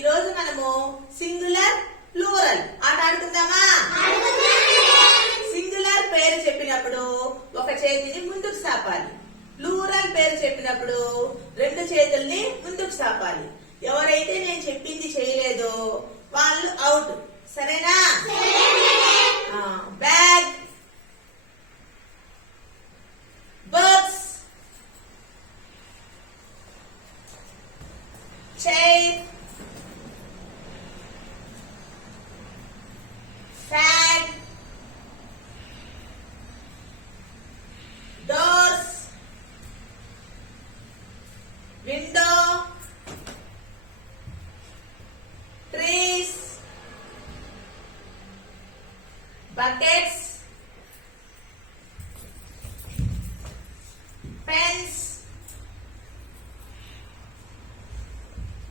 ఈ రోజు మనము సింగులర్ ప్లూరల్ ఆట ఆడుకుందామా? సింగులర్ పేరు చెప్పినప్పుడు ఒక చేతిని ముందుకు సాపాలి. ప్లూరల్ పేరు చెప్పినప్పుడు రెండు చేతుల్ని ముందుకు సాపాలి. ఎవరైతే నేను చెప్పింది చేయలేదో వాళ్ళు అవుట్. సరేనా? Bag, books, chair, fan, doors, window, trees, buckets,